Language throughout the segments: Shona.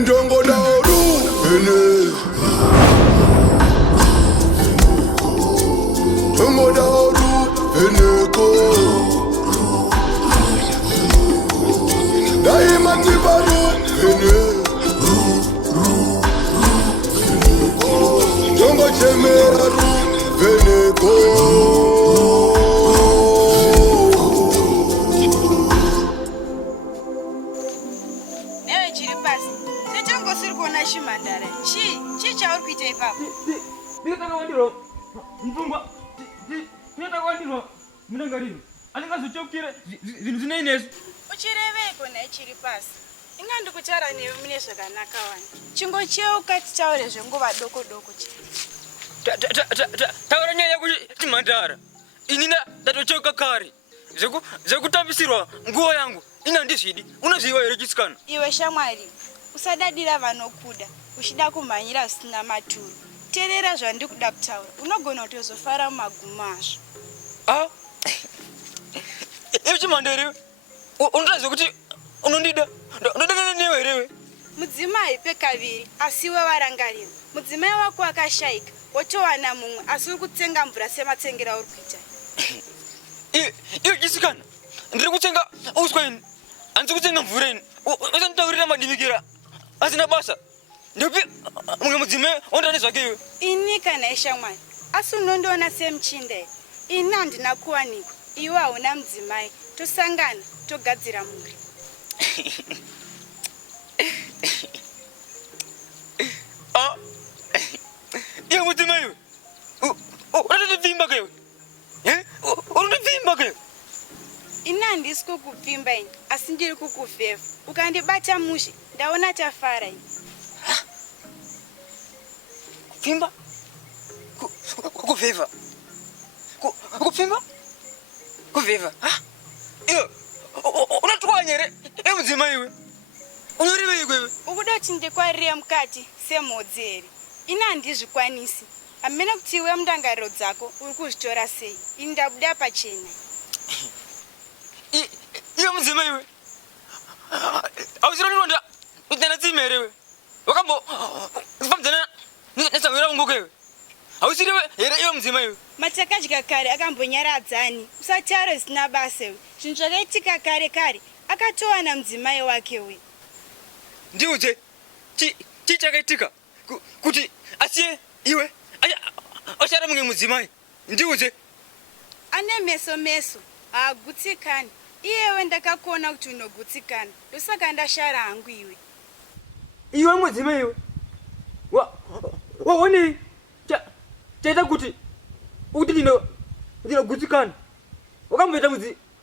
ndongo daru ene ndongo daru ene ko daima tibaru ene ndongo chemeraru ene ko Mandara. Chi chauri kuita ipapo. Ndikataka wandiro mfungwa. Ndikataka wandiro munangariro. Andingazochokera zvinhu zvinoinezvi. Uchireveko nechiri pasi. Ingandikutaura newe mune zvakanaka wani. Chingocheuka titaure zvenguva doko doko chi. Taura nyaya kuti Mandara. Inina ndatocheuka kare. Zvekutambisirwa nguva yangu. Ina ndizvidi. Unoziva here chisikana? Iwe shamwari. Usadadira vanokuda. Uchida kumhanyira zvisina maturo. Teerera zvandikuda kutaura. Unogona kutozofara mumagumo azvo. Ah? Iwe chimandere. Unotaridza kuti unondida. Ndodana newe here. Mudzimai pekaviri asi iwe warangarira. Mudzimai wako akashayika. Wotowana mumwe asi uri kutsenga mvura sematsengera uri kuita. Iwe chisikana. Ndiri kutsenga uswa ini. Handisi kutsenga mvura ini. Usanditaurira madimikira. Asina basa. Ndopi mumwe mudzimai ondane zvake iwe. Ini kana ishamwari. Asi unondoona semuchinda. Ini handina kuwanikwa. Iwe hauna mudzimai. Tosangana togadzira mhuri. Iwe mudzimai iwe. Unotondipfimba kewe. Unotondipfimba kewe. Ini handisi kukupfimba ini asi ndiri kukuvhevha. Ukandibata mushe ndaona tafara ini. Kupfimba? Kuvhevha? Kupfimba? Kuvhevha? Iwe unotwanya here? Iwe mudzimai iwe. Unoreva ikwewe. Ukuda kuti ndikwarire mukati semhodzi here. Ini handizvikwanisi. Hamena kuti iwe mundangariro dzako uri kuzvitora sei. Ini ndabuda pachena. Iwe mudzimai iwe. Ausironironda utana tsime here iwe. Wakambo fambdzana nesamira ungo kewe. Ausiriwe here iwe mudzimai iwe. Matakadya kare akambonyaradzani. Usataure zvisina basa iwe. Zvinhu zvakaitika kare kare akatowana mudzimai wake we. Ndiudze chi chakaitika kuti asiye iwe achara mumwe mudzimai. Ndiudze. Ane meso haagutsikani. Iyewe ndakakuona kuti unogutsikana. Ndosaka ndashara hangu iwe. Iwe mudzimai iwe. Waone chaita kuti ndinogutsikana. Wakamboita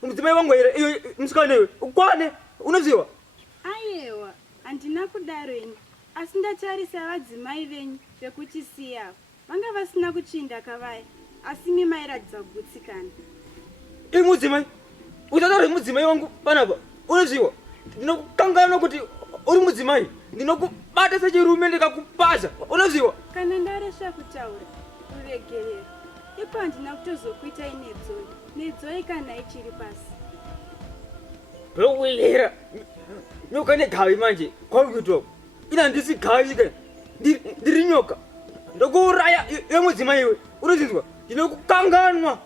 mudzimai wangu here iwe musikana iwe. Ukwane unoziva. Aiyewa handina kudaro ini. Asi ndatarisa vadzimai venyu vekuchisiya. Vanga vasina kuchinda kavaya. Asi mimairatidza kugutsikana. Iwe mudzimai. Utataura mudzimai wangu panapa. Unoziva. Ndinokangana kuti uri mudzimai. Ndinokubata sechirume ndikakupaza. Unoziva. Kana ndaresha kutaura uregerero. Ipo handina kutozokuita inedzoi. Nedzoi kana ichiri pasi. Bwewilira. Nyoka negavi manje. Kwari kuitwa. Ina handisi gavi ka. Ndiri nyoka. Ndokuuraya iwe mudzimai iwe. Unozinzwa. Ndinokukanganwa.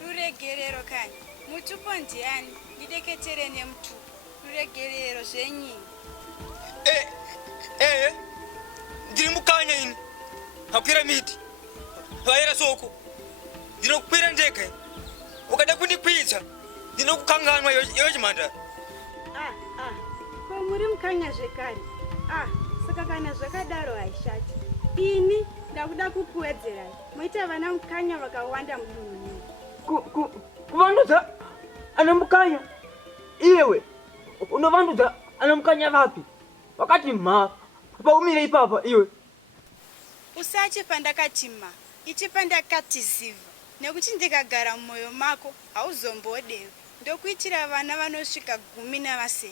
Ruregerero kani. Mutupo ndiani. Ndideketere nemutupo. Ruregerero zvenyini. Ndiri mukanya ini. Hakwira miti. Vaira soko. Ndinokukwira ndeka. Ukada kundikwidza. Ndinokukanganwa iwe chimandara. Ko muri mukanya zvekare. Saka kana zvakadaro haishati. Ini ndakuda kukuwedzerai. Moita vana mukanya vakawanda mudunhu. Kuvandudza ana mukanya. Iwe unovandudza ana mukanya vapi? Wakati paumire ipapa iwe. Usache pandakati ma. Ichi pandakati ziva. Nekuti ndikagara mumwoyo mako hauzombodewi. Ndokuitira vana vanosvika 17.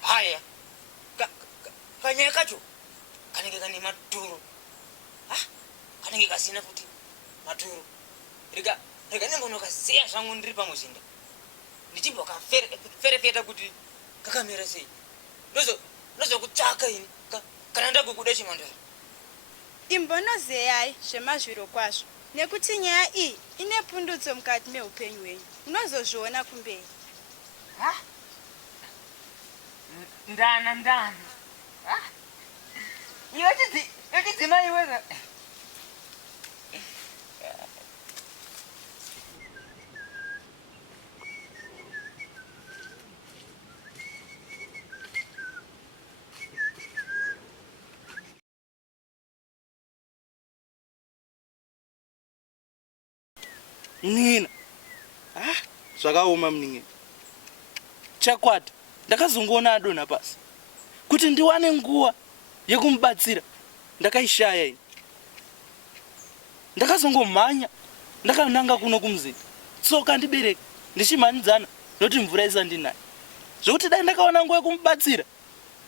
Haya. Kanyaya kacho kanenge kane maturo. Kanenge kasina kuti maturo. Rega nembono kasiya zvangu ndiri pamuzinda. Ndichibva kaferefeta kuti kakamira sei ndozokutsvaka ini kana ndakukuda chimandara. Imbonozeyai zvemazviro kwazvo nekuti nyaya iyi ine pundutso mukati meupenyu hwenyu. Unozozviona kumberi. Ndana yochidzima iweza. Nina. Zvakaoma mningi. Chakwata, ndakazongoona adona pasi. Kuti ndiwane nguwa yekumubatsira, ndakaishaya ini. Ndakazongomhanya, ndakananga kuno kumzinda. Tsoka ndibereka, ndichimanidzana noti mvura isandinayi. Zvokuti dai ndakaona nguwa yekumubatsira,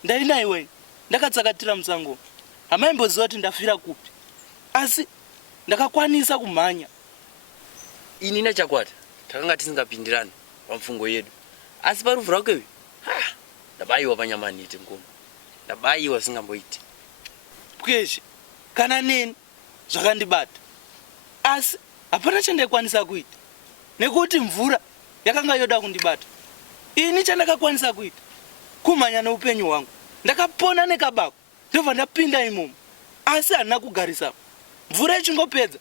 ndainaiwe, ndakatsakatira musango. Hamaimboziva kuti ndafira kupi. Asi ndakakwanisa kumhanya. Ini naChakwata takanga tisingapindirani pamfungo yedu. Asi parufu rake ndabayiwa panyamaniti Mukoma. Ndabayiwa singamboiti. Pweshe kana neni zvakandibata. Asi hapana chandaikwanisa kuita. Nekuti mvura yakanga yoda kundibata. Ini chandakakwanisa kuita kumhanya neupenyu hwangu. Ndakapona nekabako ndobva ndapinda imomo. Asi handina kugarisa. Mvura ichingopedza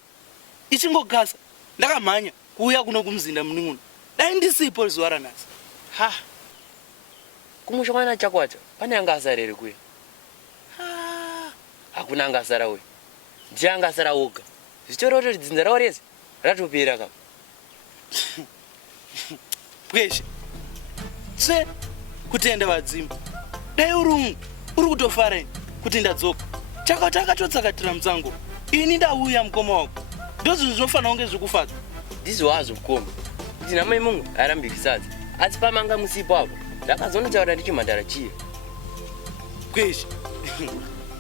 ichingogasa ndakamhanya kuuya kuno kumzinda munin'uno. Dai ndisipo zuva ranhasi. Kumusha kwana Chakwata pane anga asarere kuya. Hakuna anga asara we. Ndiye anga asara oga. Zvichoro kuti dzinza rawo rese ratopera kapa. Pweshe se kutenda vadzimba. Dai uri kutofara ini kuti ndadzoka. Chakwata akatotsakatira musango. Ini ndauya mukoma wako. Ndozvinhu zvinofanira kunge zvikufadza. Ndizvo wazvo Mukoma. Kuti namai mungu arambikisadza. Asi pamanga musipo apo ndakazonotaura ndichimhandara chiya. Kweshe.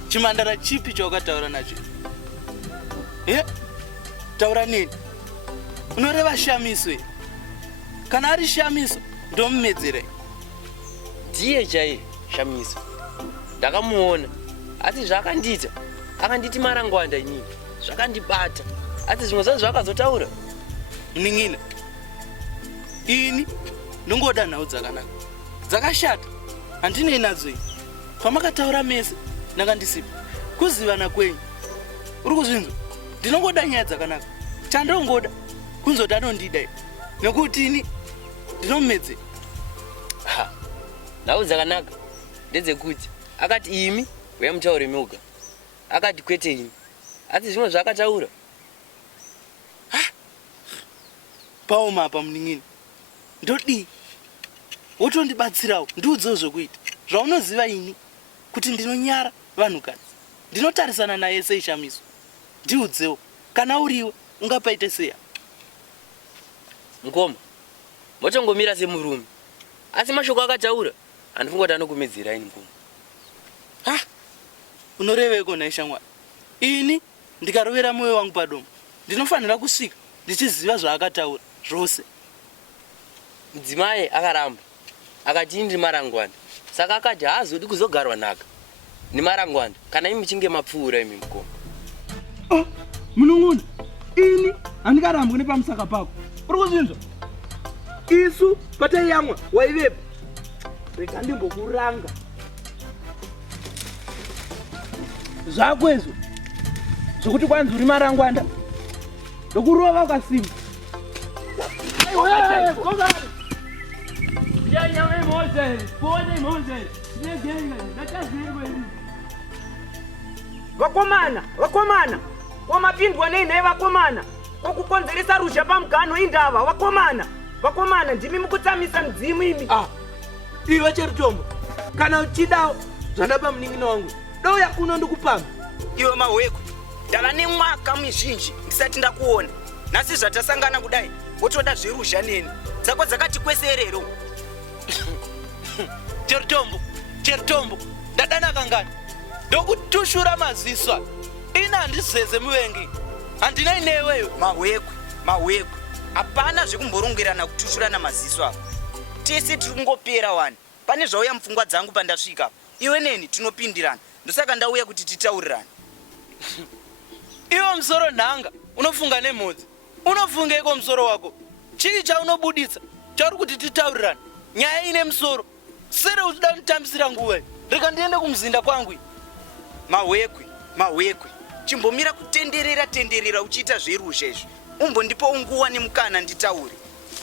Chimhandara chipi chaukataura nacho? Taura nini? Unoreva Shamiso here? Kana ari Shamiso ndomumedzera. Ndiye chaiye Shamiso. Ndakamuona. Asi zvakandiita akanditi marangwanda inini. Zvakandibata. Asi zvimwe zvacho zvakazotaura. Mnin'ina. Ini ndongoda nhau dzakanaka. Dzakashata. Handinei nadzo ini. Pamakataura mese ndakandisipa. Kuzivana kwenyu. Uri kuzvinzwa? Ndinongoda nyaya dzakanaka. Chandongoda kunzoti anondida ini. Nekuti ini ndinomumedzera. Nhau dzakanaka ndedzekuti akati imi uya mutaure mioga. Akati kwete ini. Asi zvimwe zvakataura. Paoma apa mnin'ina. Ndodii? Wotondibatsirawo ndiudzewo zvokuita. Zvaunoziva ini kuti ndinonyara vanhukadzi. Ndinotarisana naye sei Shamiso. Ndiudzewo. Kana uriwe ungapaite seya. Mukoma. Motongomira semurume. Asi mashoko akataura handifungoti anokumedzera ini Mukoma. Unoreveko naye shamwari? Ini ndikarovera mwoyo wangu padomo. Ndinofanira kusvika ndichiziva zvaakataura zvose. Mudzimai akaramba. Akati ndiri marangwanda. Saka akati haazodi kuzogarwa nhaka nemarangwanda kana imi michinge mapfuura imi Mukoma. Munun'una, ini handikarambwi nepamusaka pako. Uri kuzvinzwa? Isu pataiyamwa waivepo. Rega ndimbokuranga. Zvakwezvo zvokuti kwanzi uri marangwanda ndokurova ukasimba. Vakomana wamapindwa nei naye vakomana wokukonzeresa ruzha pamugano indava vakomana ndimi mukutsamisa mudzimu imi. Iwe Cheritombo, kana uchidawo zvandapa munin'ina wangu douya kuno ndikupamba. Iwe mahweku ndava nemwaka mizhinji ndisati ndakuona. Nhasi zvatasangana kudai wotoda zveruzha neni dzako dzakati kweserero. Cheritombo, ndadana kangani ndokutushura maziswa. Ina handizeze muvengi. Handinai neweyo. Mahweku hapana zvekumborongwerana kutushurana maziso apa. Tese tiri kungopera wani. pane zvauya mupfungwa dzangu pandasvika. Iwe neni tinopindirana. Ndosaka ndauya kuti titaurirane. Iwe musoro nhanga, unofunga nemhodzi. Unofunga iko musoro wako. Chii chaunobuditsa? Chauri kuti titaurirane. Nyaya ine musoro. Sere uchida kunditambisira nguva. Rega ndiende kumuzinda kwangu. Mahwekwe. Chimbomira kutenderera uchiita zverusha izvi. Umbondipo nguva nemukana nditaure.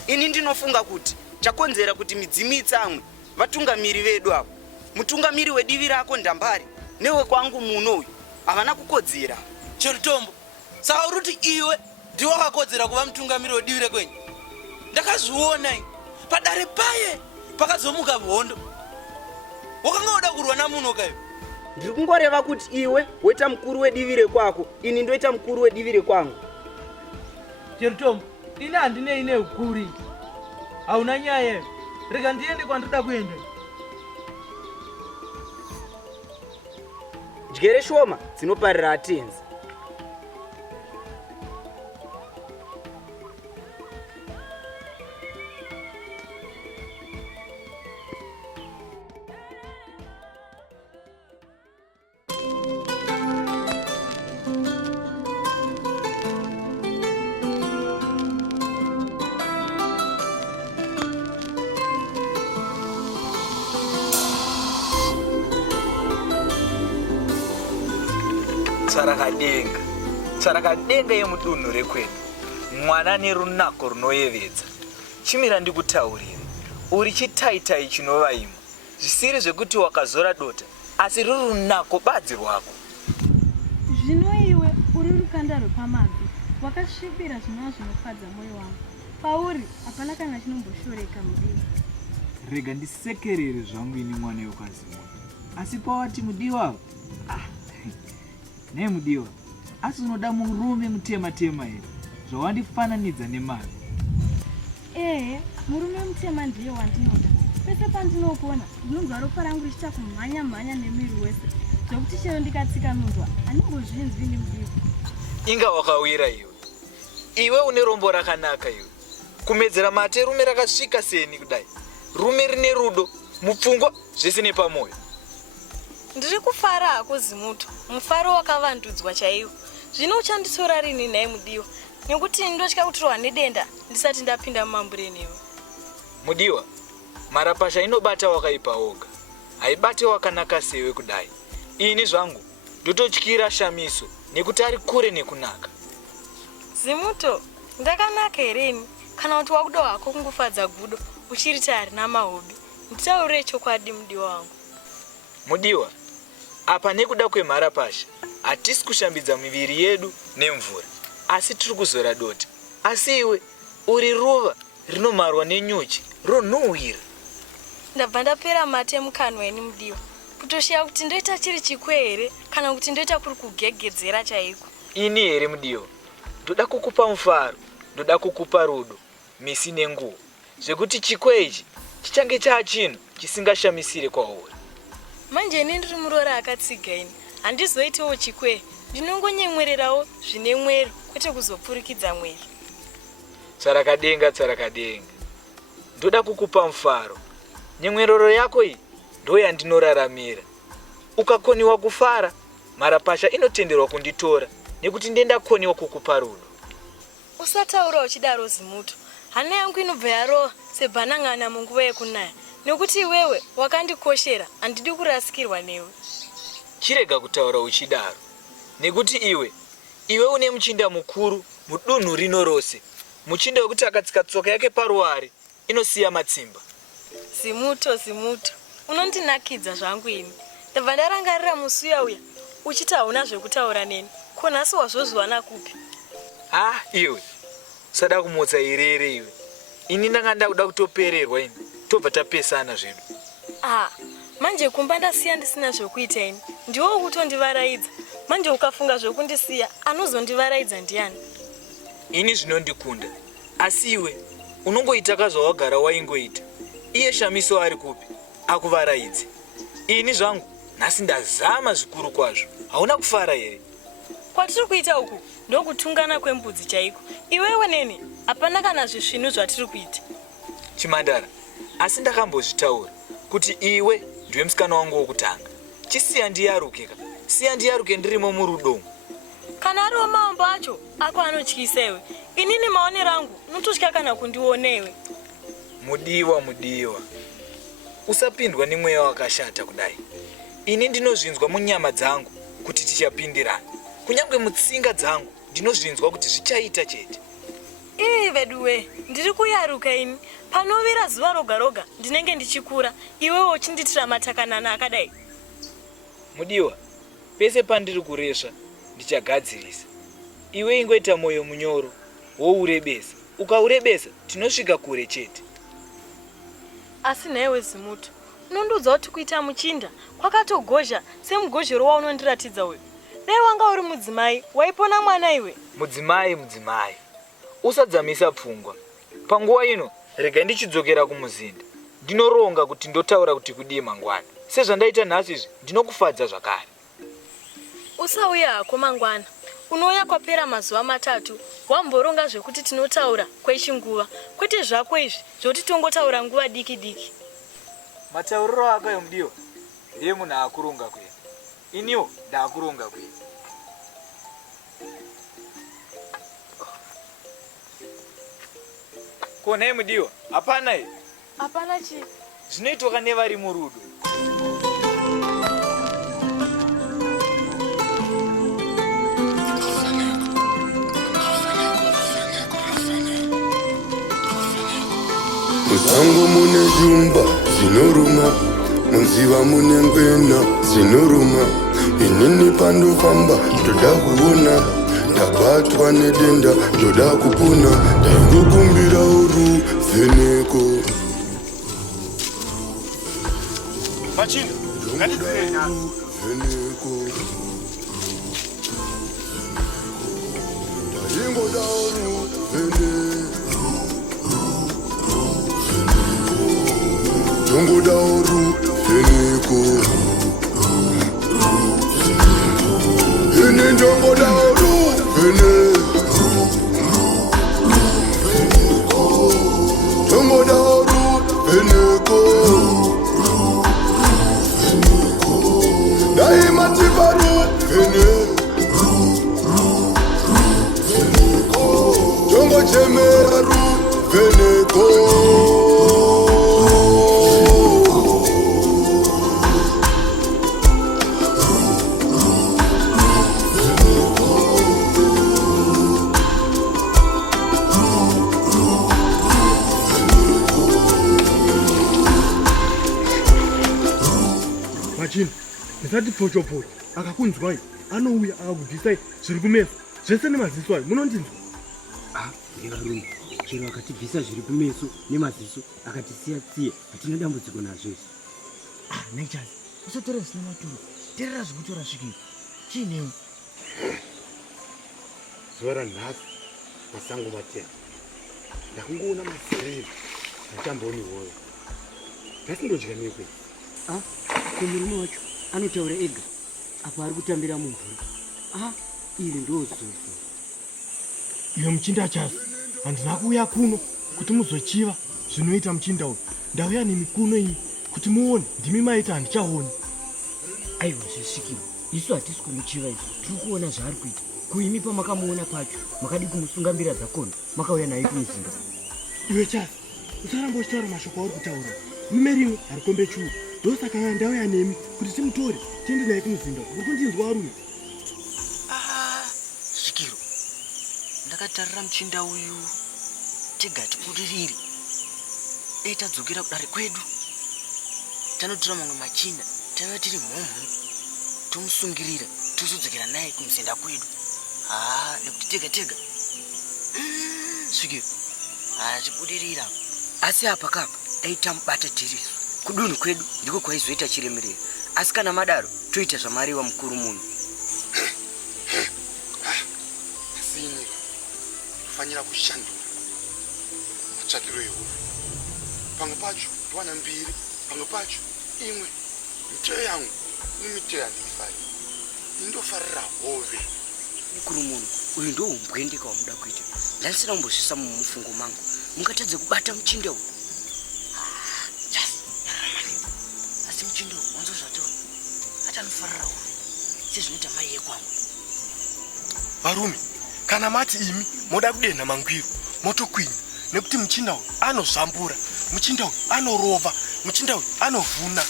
Ini ndinofunga kuti chakonzera kuti midzimu itsamwe vatungamiri vedu avo. Mutungamiri wedivi rako Ndambari newe kwangu muno uyu havana kukodzera. Chirutombo, saka uruti iwe ndiwe wakakodzera kuva mutungamiri wedivi rekwenyu. Ndakazviona padare paye pakazomuka mhondo. Wakanga uda kurwa namunhu kayo. Ndiri kungoreva kuti iwe woita mukuru wedivi rekwako, ini ndoita mukuru wedivi rekwangu. Chirutombo, ini handine ukuri. Hauna nyaya. Rega ndiende kwandoda kuenda. Jigere shoma dzinoparira atenzi. Tsarakadenga yemudunhu rekwedu, mwana nerunako runoyevedza. Chimira ndikutaurire, uri chitaitai chinovaima, zvisiri zvekuti wakazora dota, asi ruri runako badzi rwako. Zvino iwe uri rukanda rwepamabvi, wakasvibira zvinova zvinofadza mwoyo wangu. Pauri hapana kana chinomboshoreka mudiwa. Rega ndisekerere zvangu ini mwana yokwazimuna, asi pawati mudiwa ne mudiwa, asi unoda murume mutema here zvawandifananidza nemari. Murume mutema ndiye wandinoda. Pese pandinokona ndinonzwa ropa rangu richiita kumhanya nemiri wese, zvokuti chero ndikatsika nunzwa handimbozvinzwi nemudiwa. Inga wakawira iwe une rombo rakanaka iwe. Kumedzera mate rume rakasvika seni kudai, rume rine rudo mupfungwa zvese nepamwoyo. Ndiri kufara hako Zimuto, mufaro wakavandudzwa chaiwo. Zvino uchanditora rini naye mudiwa, nekuti ndotya kutorwa nedenda ndisati ndapinda mumambure newe. Mudiwa, marapasha inobata wakaipa woga, haibate wakanaka sewe kudai. Ini zvangu ndototyira Shamiso nekuti ari kure nekunaka. Zimuto, ndakanaka hereni kana kuti wakuda hako kungofadza gudo uchirita harina mahobi. Nditaurire chokwadi mudiwa wangu. Mudiwa, apa nekuda kwemharapasha hatisi kushambidza miviri yedu nemvura, asi tiri kuzora dota. Asi iwe uri ruva rinomarwa nenyuchi ronhuhwira. Ndabva ndapera mate mukanwa eni mudiwa, kutoshiya kuti ndoita chiri chikwe here kana kuti ndoita kuri kugegedzera chaiko. Ini here mudiwa, ndoda kukupa mufaro, ndoda kukupa rudo, misi nenguo, zvekuti chikwe ichi chichange chaachinhu chisingashamisire kwauri. Manje ini ndiri murora akatsiga ini, handizoitiwo chikwe, ndinongonyemwererawo zvine mwero kwete kuzopfurikidza mwero. Tsarakadenga, ndoda kukupa mufaro. Nyemwerero yako iyi ndo yandinoraramira. Ukakoniwa kufara, marapasha inotenderwa kunditora, nekuti ndendakoniwa kukupa rudo. Usataura uchidaro Zimuto, hana yangu inobva yarowa sebhanang'ana munguva yekunaya, nekuti iwewe wakandikoshera, handidi kurasikirwa newe. Chirega kutaura uchidaro, nekuti iwe une muchinda mukuru mudunhu rino rose, muchinda wekuti akatsika tsoka yake paruware inosiya matsimba. Zimuto, unondinakidza zvangu ini. Ndabva ndarangarira musi uya uchiti hauna zvekutaura neni, ko nhasi wazvozviwana kupi? Iwe usada kumotsa irere iwe. Ini ndanga ndakuda kutopererwa ini, tobva tapesana zvedu. Manje kumba ndasiya ndisina zvekuita ini, ndiwo kutondivaraidza. Manje ukafunga zvekundisiya, anozondivaraidza ndiani? Ini zvinondikunda, asi iwe unongoita kazvawagara waingoita. Iye Shamiso ari kupi? Akuvaraidze. Ini zvangu nhasi ndazama zvikuru kwazvo. Hauna kufara here? Kwatiri kuita uku ndokutungana kwembudzi chaiko. Iwewe neni hapana kana zvisvinu zvatiri kuita. Chimandara, asi ndakambozvitaura. kuti iwe ndiwe musikana wangu wokutanga. Chisiya ndiyarukika. Siya ndiyaruke ndirimo murudo. Kana ariwo mambo acho ako anotyisewe. Inini maonero angu nototya kana kundionewe. Mudiwa. Usapindwa nemweya wakashata kudai. Ini ndinozvinzwa munyama dzangu kuti tichapindirana. Kunyangwe mutsinga dzangu ndinozvinzwa kuti zvichaita chete. Veduwe, ndiri kuyaruka ini. Panovira zuva roga roga ndinenge ndichikura. Iwewo uchinditira matakanana akadai. Mudiwa, pese pandiri kuresva ndichagadzirisa. Iwe ingoita moyo munyoro wourebesa. Ukaurebesa tinosvika kure chete. Asi newe Zimuto, unondoudza kuti kuita muchinda kwakatogozha semugozhero waunondiratidza uyu. Dai wanga uri mudzimai waipona mwana iwe. Mudzimai. Usadzamisa pfungwa. Panguva ino rega ndichidzokera kumuzinda. Ndinoronga kuti ndotaura kuti kudii mangwana. Sezvandaita nhasi izvi ndinokufadza zvakare. Usauya hako mangwana. Unouya kwapera mazuva 3 wamboronga zvekuti tinotaura kwechinguva. Kwete zvako izvi zvokuti tongotaura nguva diki. Matauriro ako emudiwa ndiye munhu akuronga kwenu. Iniwo ndaakuronga kwenu. Kona emudiwa hapana here? Hapana chi. Zvinoitwa nevari murudo. Musango mune jumba zinoruma, munziva mune ngwena zinoruma. Inini pandofamba ndoda kuona, ndabatwa nedenda ndoda kupona. Ndaingokumbira ruvheneko. Machini, ngandidzinena. Ruvheneko. Ndaingoda ruvheneko. Ndongoda ruvheneko. Ini ndongoda ruvheneko. Ndongoda ruvheneko. Daimatipa ruvheneko. Ndongochemera ruvheneko. Ndisati pochopocho akakunzwai anouya akakubvisai zviri kumeso zvese nemaziso ayo munondinzwa. Ndikarume chero akatibvisa zviri kumeso nemaziso akatisiya tsiye hatina dambudziko nazvo izvi. Naichazi usatora zvisina maturo terera zvikutora svikira chiinewo. Zuva ranhasi masango matema ndakungoona maziriri atambooni hoyo ndasindodya nekwe. Murume wacho anotaura ega apa ari kutambira mumvura. Iri ndozuzu. Iwe muchinda chazi handina kuuya kuno kuti muzochiva zvinoita muchinda uyu. Ndauya nemikuno iyi kuti muone ndimi maita handichaoni. Aiwa zvisvikiro isu hatisi kumuchiva izvi tiri kuona zvaari kuita. Kuimi pamakamuona pacho makadi kumusunga mbira dzakona makauya naye kumuzinda. Iwe chazi usaramba uchitaura mashoko auri kutaura. Mume rimwe harikombe chuo ndosaka ndauya nemi kuti timutore tiende naye kumuzinda. Uri kundinzwa arume? Zvikiro ndakatarira muchinda uyu tega tibudirire. Dai tadzokera kudare kwedu tanotora mamwe machinda taiva tiri mhomho tomusungirira tozodzokera naye kumuzinda kwedu. Nekuti tega Zvikiro tibudirira. Asi apa kapa dai tamubata tirisu kudunhu kwedu ndiko kwaizoita chiremerera. Asi kana madaro toita zvamariwa mukuru muno. Asini kufanira kushandura matsvakiro ehove. Pamwe pacho ndiwana mbiri, pamwe pacho imwe. Miteyo yangu nimiteyo handifari. Indofarira hove. Mukuru muno uyu ndo umbwendeka wamuda kuita. Ndaisina kumbozvisa mumufungo mangu mungatadze kubata muchinda uyu. asi muchindo wanzo zvato atanofarira uve sezvinoita mai yekwangu. varume kana mati imi moda kudenha mangwiro motokwinya nekuti muchinda uyu anozvambura, muchinda uyu anorova, muchinda uyu anovhuna.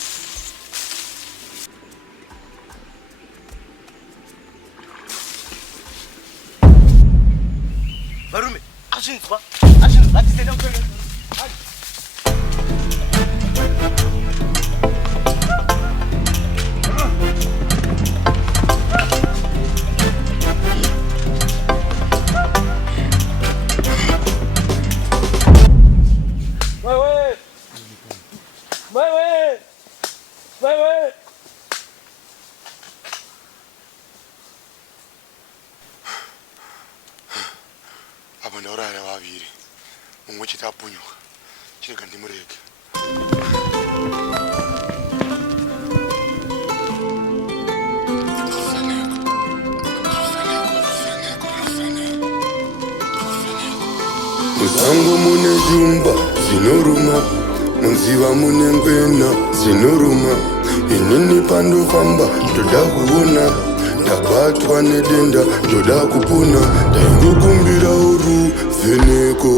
varume azvinzwa atienda kutoenda apa ndauraya vaviri mumwe chete apunyuka chirega ndimurege. Musango mune jumba zinoruma, munziva mune ngwena zinoruma. Inini pandofamba ndoda kuona, ndabatwa nedenda ndoda kupona, ndaingokumbira uruvheneko.